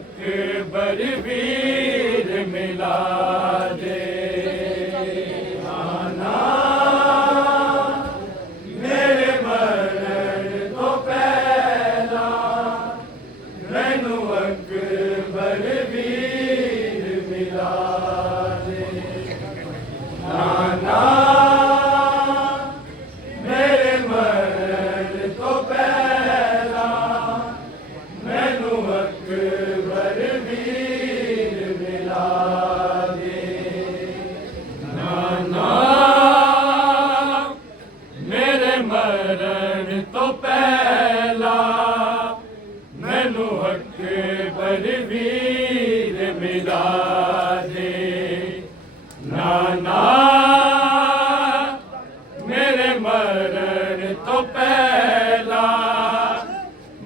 अकबर वीर मिला दे। नाना मेरे मरण तो पहला मैनू अकबर वीर मिला दे। नाना मेरे मरण तो पहला मैनू अकबर वीर मिला दे। नाना मेरे मरण तो पहला मैनू अकबर वीर मिला दे। नाना मेरे मरण तो पहला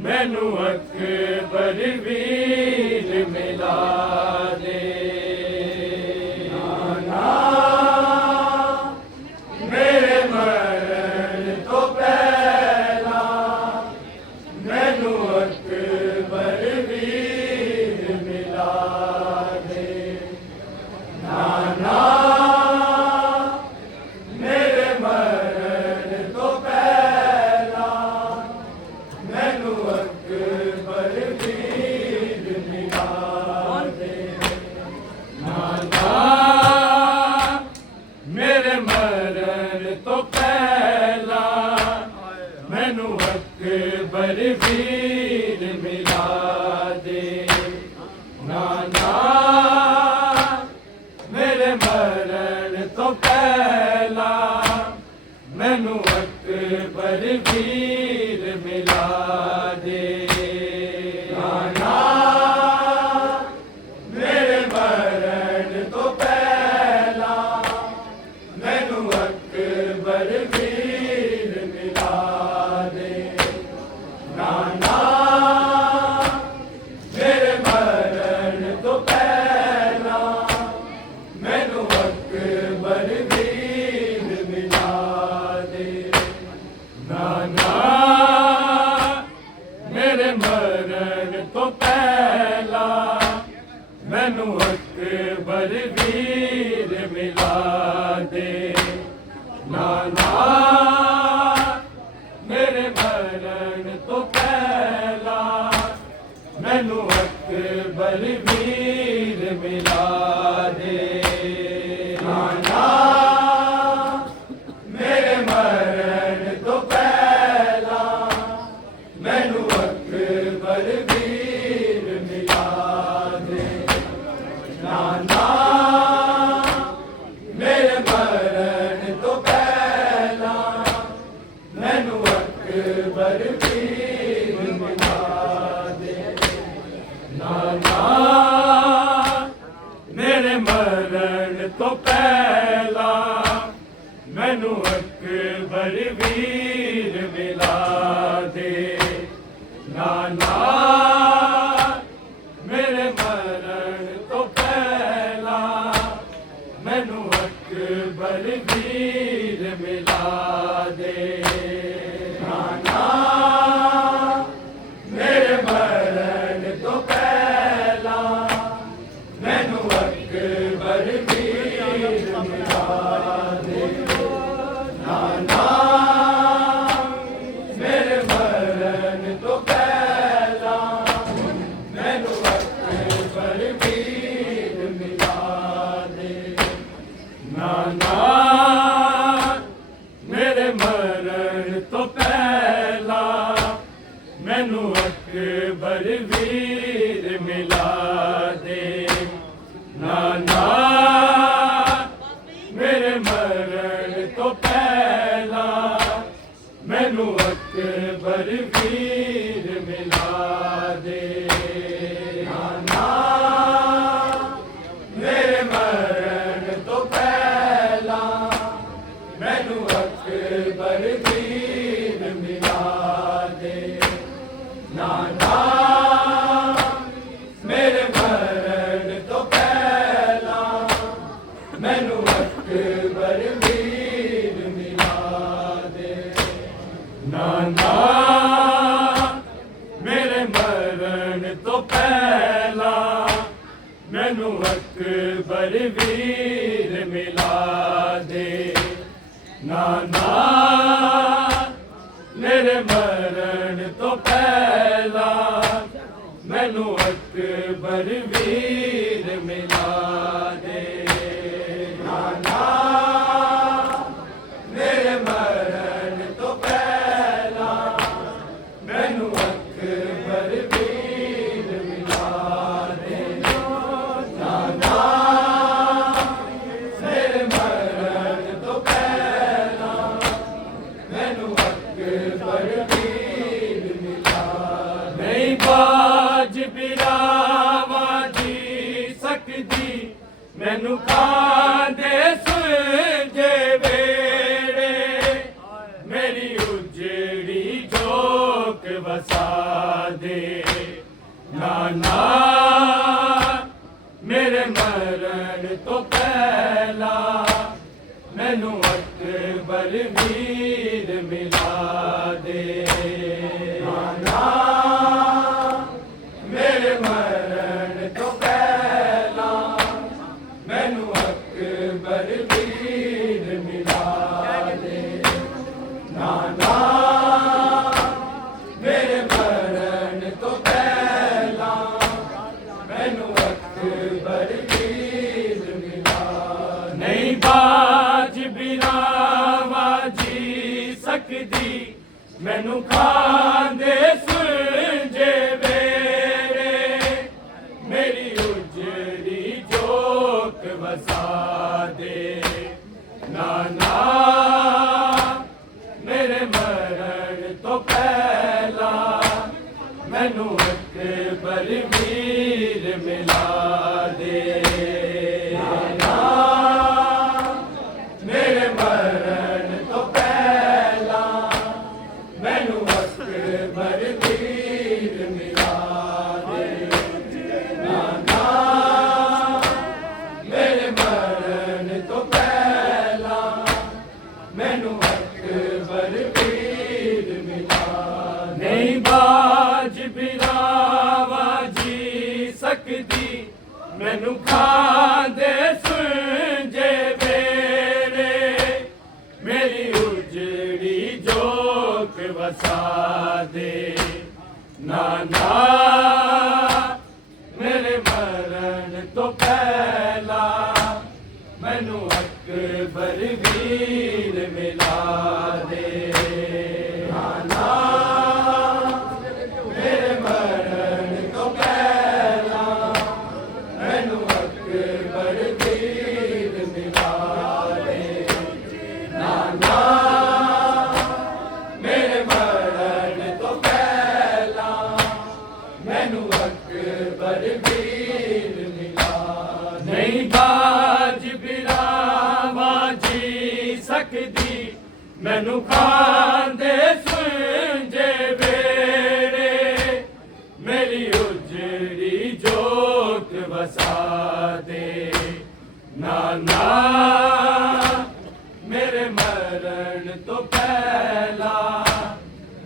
मैनू अकबर वीर मिला दे। नाना मेरे मरण तो पहला मैनू अकबर वीर मिला दे। नाना मेरे मरण तो पहला मैनू अकबर वीर मिला दे। नाना मेरे मरण तो पहला मैनू अकबर वीर मिला दे। नाना मेरे मरण तो पहला मैनू अकबर वीर मिला दे। नाना मेरे मरण तो पहला मैनू अकबर वीर मिला दे। नाना मेरे मरण तो पहला मैनू अकबर वीर मिला दे। नाना मेरे मरण तो पहला मैनू अकबर वीर मिला दे। नाना मेरे मरण तो पहला मैनू अकबर वीर मिला दे। नाना मेरे मरण तो पहला मैनू अकबर वीर मिला दे। नाना मेरे मरण तो पहला मैनू अकबर वीर मिला दे। नाना मेरे मरण तो पहला मैनू अकबर वीर मिला दे। नाना मेरे मरण तो पहला मैनू अकबर वीर मिला दे। नाना मेरे मरण तो पहला मैनू अकबर वीर मिला दे। नाना मेरे मरण तो पहला मैनू अकबर वीर मिला दे। नाना मेरे मरण तो पहला मैनू अकबर वीर मिला दे। नाना मेरे मरण तो पहला मैनू अकबर वीर मिला दे। नाना मेरे मरण तो पहला मैनू अकबर वीर मिला दे। नाना मेरे ਪਹਿਲਾਂ ਮੈਨੂੰ ਅਕਬਰ ਵੀਰ ਮਿਲਾ ਦੇ। ਨਾਨਾ ਮੇਰੇ ਮਰਨ ਤੋਂ ਪਹਿਲਾਂ ਮੈਨੂੰ ਅਕਬਰ ਵੀਰ ਮਿਲਾ ਦੇ। ਨਾਨਾ ਮੇਰੇ ਮਰਨ ਤੋਂ ਪਹਿਲਾਂ ਮੈਨੂੰ ਅਕਬਰ ਵੀਰ ਮਿਲਾ ਦੇ। ਨਾਨਾ ਮੇਰੇ ਮਰਨ ਤੋਂ ਪਹਿਲਾਂ ਮੈਨੂੰ ਅਕਬਰ ਵੀਰ ਮਿਲਾ ਦੇ। ਨਹੀਂ ਬਾਜ ਬਿਰਾਵਾ ਜੀ ਸਕਦੀ ਮੈਨੂੰ ਕਾਂਦੇ ਸੁਲਝੇ ਵੇੜੇ ਮੇਰੀ ਉਜੜੀ ਝੋਕ ਵਸਾ ਦੇ। ਨਾਨਾ ਮੇਰੇ ਮਰਨ ਤੋਂ ਪਹਿਲਾਂ ਮੈਨੂੰ ਅਕਬਰ ਵੀਰ ਮਿਲਾ ਦੇ। ਨਾਨਾ ਮੇਰੇ ਮਰਨ ਤੋਂ ਪਹਿਲਾਂ ਮੈਨੂੰ ਅਕਬਰ ਵੀਰ ਮਿਲਾ ਦੇ। ਨਾਨਾ ਮੇਰੇ ਮਰਨ ਤੋਂ ਪਹਿਲਾਂ ਮੈਨੂੰ ਅਕਬਰ ਵੀਰ ਮਿਲਾ। ਨਹੀਂ ਬਾਜ ਬਿਰਾਵਾ ਜੀ ਸਕਦੀ ਮੈਨੂੰ ਖਾਂਦੇ ਸੁਲਝੇ ਵੇੜੇ ਮੇਰੀ ਉਜੜੀ ਝੋਕ ਵਸਾ ਦੇ। ਨਾਨਾ ਮੇਰੇ ਮਰਨ ਤੋਂ ਪਹਿਲਾਂ ਮੈਨੂੰ ਅਕਬਰ ਵੀਰ ਮਿਲਾ ਦੇ। ਨਾਨਾ ਮੇਰੇ ਮਰਨ ਤੋਂ ਪਹਿਲਾਂ ਮੈਨੂੰ ਅਕਬਰ ਵੀਰ ਮਿਲਾ ਦੇ। ਨਾਨਾ ਮੇਰੇ ਮਰਨ ਤੋਂ ਪਹਿਲਾਂ ਮੈਨੂੰ ਅਕਬਰ ਵੀਰ ਮਿਲਾ। ਨਹੀਂ ਬਾਜ ਬਿਰਾਵਾ ਜੀ ਸਕਦੀ ਮੈਨੂੰ ਖਾਂਦੇ ਸੁਲਝੇ ਵੇੜੇ ਮੇਰੀ ਉਜੜੀ ਝੋਕ ਵਸਾ ਦੇ। ਨਾਨਾ ਮੇਰੇ ਮਰਨ ਤੋਂ ਪਹਿਲਾਂ ਮੈਨੂੰ ਅਕਬਰ ਵੀਰ ਮਿਲਾ ਦੇ। ਨਾਨਾ ਮੇਰੇ ਮਰਨ ਤੋਂ ਪਹਿਲਾਂ ਮੈਨੂੰ ਅਕਬਰ ਵੀਰ ਮਿਲਾ ਦੇ। ਨਾਨਾ ਮੇਰੇ ਮਰਨ ਤੋਂ ਪਹਿਲਾਂ ਮੈਨੂੰ ਅਕਬਰ ਵੀਰ ਮਿਲਾ। ਨਹੀਂ ਬਾਜ ਬਿਰਾਵਾ ਜੀ ਸਕਦੀ ਮੈਨੂੰ ਖਾਂਦੇ ਸੁਲਝੇ ਵੇੜੇ ਮੇਰੀ ਉਜੜੀ ਝੋਕ ਵਸਾ ਦੇ। ਨਾਨਾ ਮੇਰੇ ਮਰਨ ਤੋਂ ਪਹਿਲਾਂ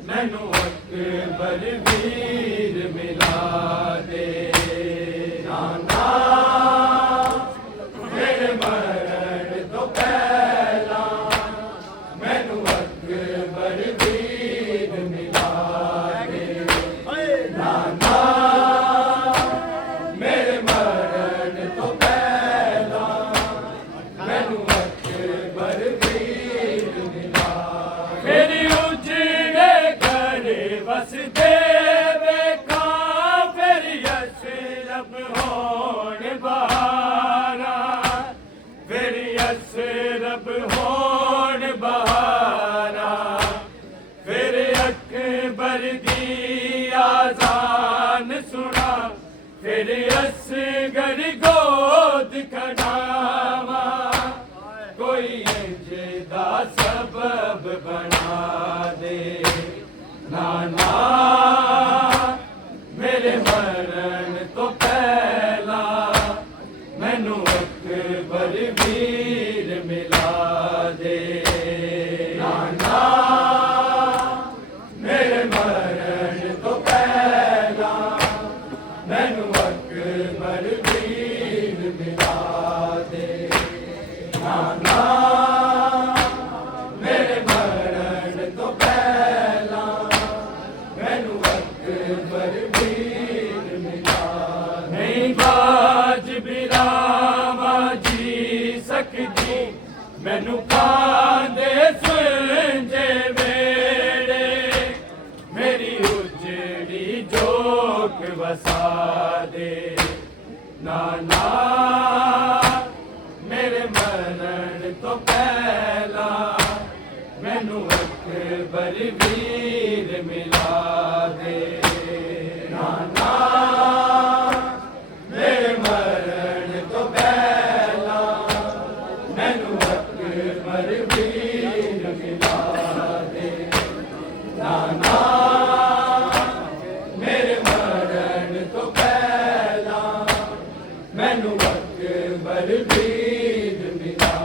ਮੈਨੂੰ ਅਕਬਰ ਵੀਰ ਮਿਲਾ ਦੇ। ਨਾਨਾ ਮੇਰੇ ਮਰਨ ਤੋਂ ਪਹਿਲਾਂ ਮੈਨੂੰ ਅਕਬਰ ਵੀਰ ਮਿਲਾ ਦੇ। ਨਾਨਾ ਮੇਰੇ ਮਰਨ ਤੋਂ ਪਹਿਲਾਂ ਮੈਨੂੰ ਅਕਬਰ ਵੀਰ ਮਿਲਾ। ਮੇਰੀ ਉਜੜੇ ਘਰ ਵਸਦੇ ਵੇਖਾਂ ਫਿਰ ਅਸਰਬ ਹੋਣ ਬਹਾਰਾਂ ਫਿਰ ਅਸਰਬ ਹੋਣ ਬਹਾਰਾਂ ਫਿਰ ਅਕਬਰ ਦੀ ਆਜ਼ਾਨ ਸੁਣਾ ਫਿਰ ਅਸਗਰ ਗੋਦ ਖੜਾਵਾਂ ਕੋਈ ਇੰਜ ਦਾ ਸਬਬ ਬਣਾ ਦੇ। ਨਾਨਾ ਮੇਰੇ ਮਰਨ ਤੋਂ ਪਹਿਲਾਂ ਮੈਨੂੰ ਅਕਬਰ ਵੀਰ ਮਿਲਾ ਦੇ। ਨਾਨਾ ਮੇਰੇ ਮਰਨ ਤੋਂ ਪਹਿਲਾਂ ਮੈਨੂੰ अकबर वीर मिला दे। नाना मेरे मरण तो पहला मैनू अकबर वीर मिला दे। नहीं बाज बिरावा जी सकदी मैनू खांदे सुंजे वेड़े मेरी उजड़ी जोक वसा दे। नाना मेरे मरण तो पहला मैनू अकबर वीर मिला दे। नाना मेरे मरण तो पहला मैनू अकबर वीर मिला दे। नाना मेरे मरण तो पहला मैनू अकबर वीर मिला।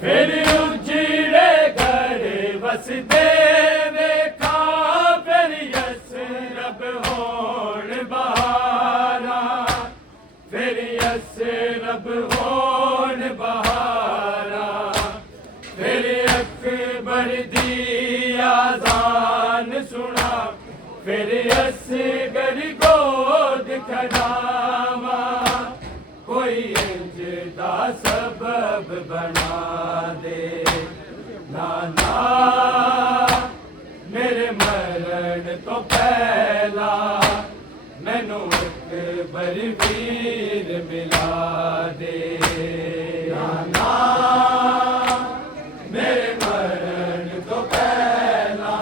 फिर उजड़े घर वसदे वेखा फिर यसरब होण बहारा फिर यसरब होण बहारा फिर अकबर दी आज़ान सुना फिर असगर गोद खड़ावा कोई इंजदा सबब बना दे। नाना मेरे मरण तो पहला मैनू अकबर वीर मिला दे। नाना मेरे मरण तो पहला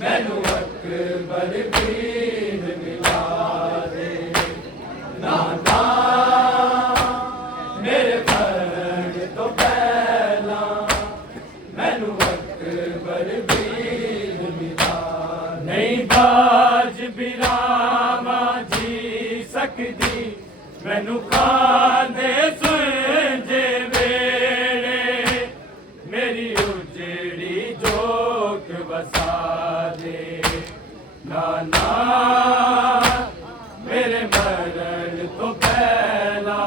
मैनू अकबर वीर मिला दे। नाना मेरे मरण तो पहला मैनू अकबर वीर मिला। नहीं बाज बिरावा जी सकदी मैनू खांदे सुंजे वेड़े मेरी उजड़ी जोक वसा दे। नाना मेरे मरण तो पहला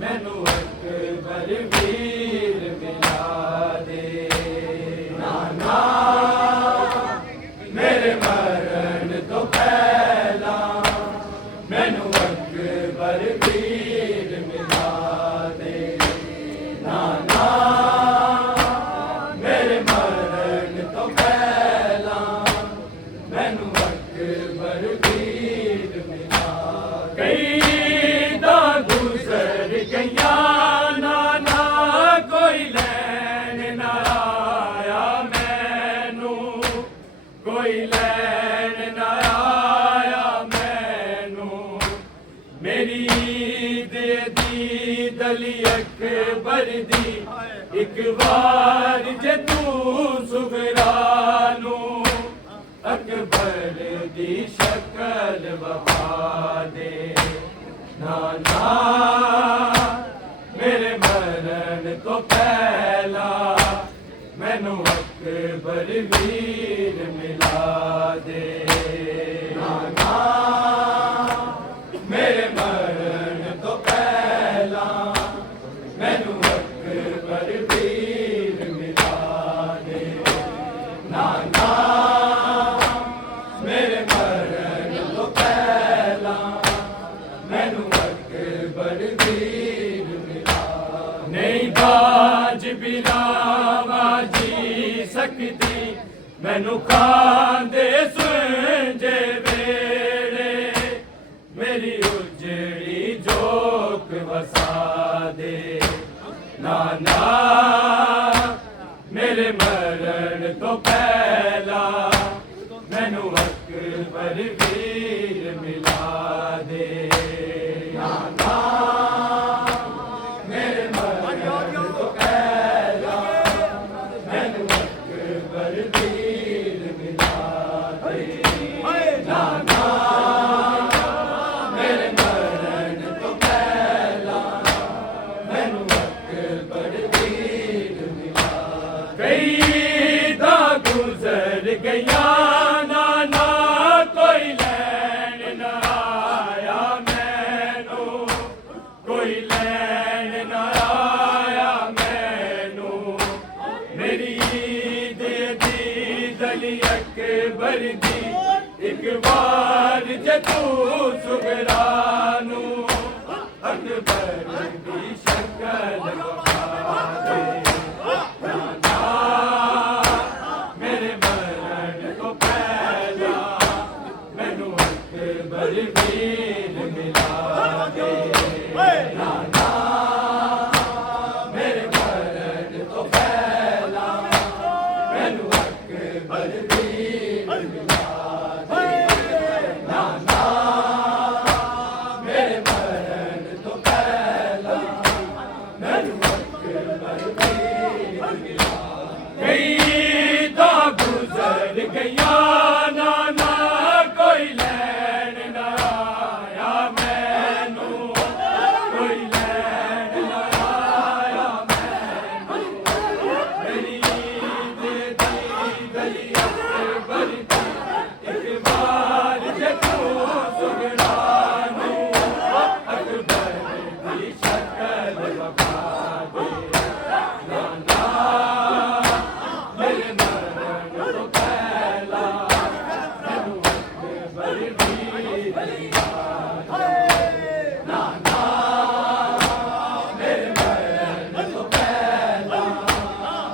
मैनू अकबर वीर मिला दे। नाना मेरे मरण तो पहला मैनू अकबर वीर मिला दे। नाना मेरे मरण तो पहला मैनू अकबर वीर मिला। कई दा गुजर गया नाना कोई लैन ना आया मैनू कोई लैन ना आया मैनू मेरी दे दी दली अकबर दी एक बार जे तू सुगरानू अकबर दी शक्ल वफा दे। नाना मेरे मरण तो पहला मैनू अकबर वीर मिला दे। नाना मेरे मरण तो पहला मैनू अकबर वीर मिला दे। नाना मेरे मरण तो पहला मैनू अकबर वीर मिला। नहीं बाज बिरावा जी सकदी मैनू खांदे सुंजे वेड़े मेरी उजड़ी जोक वसा दे। नाना मेरे मरण तो पहला मैनू अकबर वीर मिला दे। नाना मेरे मरण तो पहला मैनू अकबर वीर मिला दे। नाना मेरे मरण तो पहला मैनू अकबर वीर मिला। कई दा गुजर गया नाना कोई ਤੂੰ ਸੁਗਰਾ ਨੂੰ ਅਕਬਰ ਦੀ ਸ਼ਕਲ ਵਿਖਾ ਦੇ ਨਾਨਾ ਮੇਰੇ ਮਰਨ ਤੋਂ ਪਹਿਲਾਂ ਮੈਨੂੰ ਅਕਬਰ ਵੀਰ ਮਿਲਾ ਦੇ ਨਾਨਾ ਮੇਰੇ ਮਰਨ ਤੋਂ ਪਹਿਲਾਂ ਮੈਨੂੰ ਅਕਬਰ ਵੀਰ ਮਿਲਾ ਦੇ ਨਾਨਾ ਮੇਰੇ ਮਰਨ ਤੋਂ ਪਹਿਲਾਂ ਮੈਨੂੰ ਅਕਬਰ ਵੀਰ ਮਿਲਾ ਕਈ ਤਾਂ ਗੁਜ਼ਰ ਗਈਆਂ ਨਾਨਾ ਕੋਈ ਲੈਣ ਨਾ ਆਇਆ ਮੈਨੂੰ ਕੋਈ ਲੈਣ ਨਾ ਆਇਆ ਮੈਨੂੰ ਮੇਰੀ ਦਿਲ ਦੀ ਗਲੀ ਅਕਬਰ ਦੀ ਇੱਕ ਵਾਰ ਜੇ ਤੂੰ ਸੁਗਰਾ ਨੂੰ ਅਕਬਰ ਦੀ ਸ਼ਕਲ ਵਿਖਾ ਦੇ ਨਾਨਾ ਮੇਰੇ ਮਰਨ ਤੋਂ ਪਹਿਲਾਂ ਮੈਨੂੰ ਅਕਬਰ ਵੀਰ ਮਿਲਾ ਦੇ ਨਾਨਾ ਮੇਰੇ ਮਰਨ ਤੋਂ ਪਹਿਲਾਂ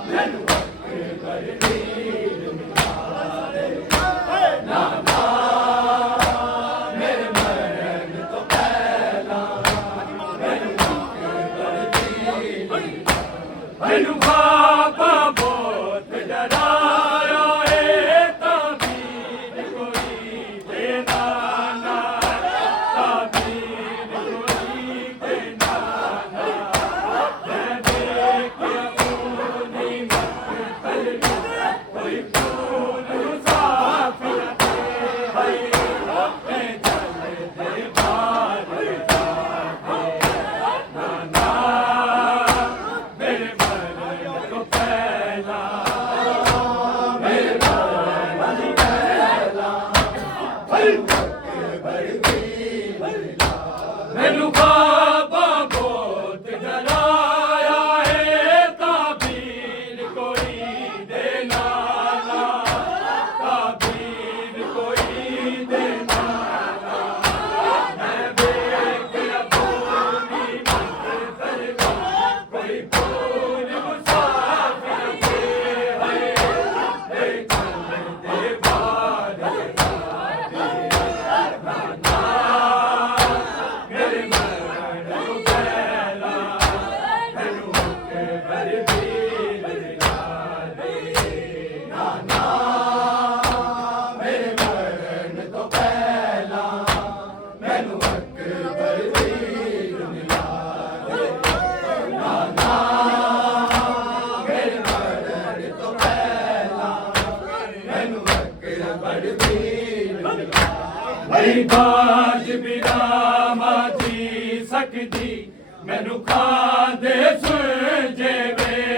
ਮੈਨੂੰ ਅਕਬਰ ਵੀਰ ਮਿਲਾ ਦੇ ਨਾਨਾ ਮੇਰੇ ਮਰਨ ਤੋਂ ਪਹਿਲਾਂ ਮੈਨੂੰ ਅਕਬਰ ਵੀਰ ਮੈਨੂੰ ਬਾਬਾ ਬਹੁਤ ਡਰਾਇਆ ਏ ਤਾਬੀਰ ਕੋਈ ਦੇਣਾ ਨਾ ਤਾਬੀਰ ਕੋਈ ਦੇਣਾ ਨਾ ਮੈਂ ਦੇਖਿਆ ਪੂਰੀ ਮਕਤਲ ਕੋਈ ਫੂਲ ਸਾਫਿਰ ਤੇ ਹਾਏ ਮੈਂ ਚੱਲਦੇ ਬਾਹਰ ਨਾਨਾ ਮੇਰੇ ਮਰਨ ਤੋਂ ਪਹਿਲਾਂ ਮੇਰੇ ਮਰਨ ਤੋਂ ਪਹਿਲਾਂ ਅਕਬਰ ਵੀਰ ਮਿਲਾ ਮੈਨੂੰ ਬਾਬਾ ਬਹੁਤ ਡਰਾਇਆ ਏ ਤਾਬੀਰ ਕੋਈ ਦੇਣਾ ਨਾ ਤਾਬੀਰ ਕੋਈ ਦੇਣਾ ਨਾ ਮੈਂ ਵੇਖਿਆ ਪੂਰੀ ਮੰਜ਼ਿਲ ਕੋਈ ਫੂਲ ਮੁਸਾਫਿਰ ਤੇ ਹਾਏ ਏ ਚੱਲਦੇ ਬਾਹਰ ਨਾਨਾ ਮੇਰੇ ਮਰਨ ਤੋਂ ਪਹਿਲਾਂ ਮੈਨੂੰ ਅਕਬਰ ਵੀਰ ਮਿਲਾ ਦੇ ਨਾਨਾ ਮੇਰੇ ਮਰਨ ਤੋਂ ਪਹਿਲਾਂ ਮੈਨੂੰ ਅਕਬਰ ਵੀਰ ਮਿਲਾ ਦੇ ਨਾਨਾ ਮੇਰੇ ਮਰਨ ਤੋਂ ਪਹਿਲਾਂ ਮੈਨੂੰ ਅਕਬਰ ਵੀਰ ਮਿਲਾ ਮੇਰੀ ਬਾਜ ਬਿਨਾ ਮਾਜੀ ਸਕਦੀ ਮੈਨੂੰ ਖਾਂਦੇ ਸੁਣ ਜੇ ਵੇ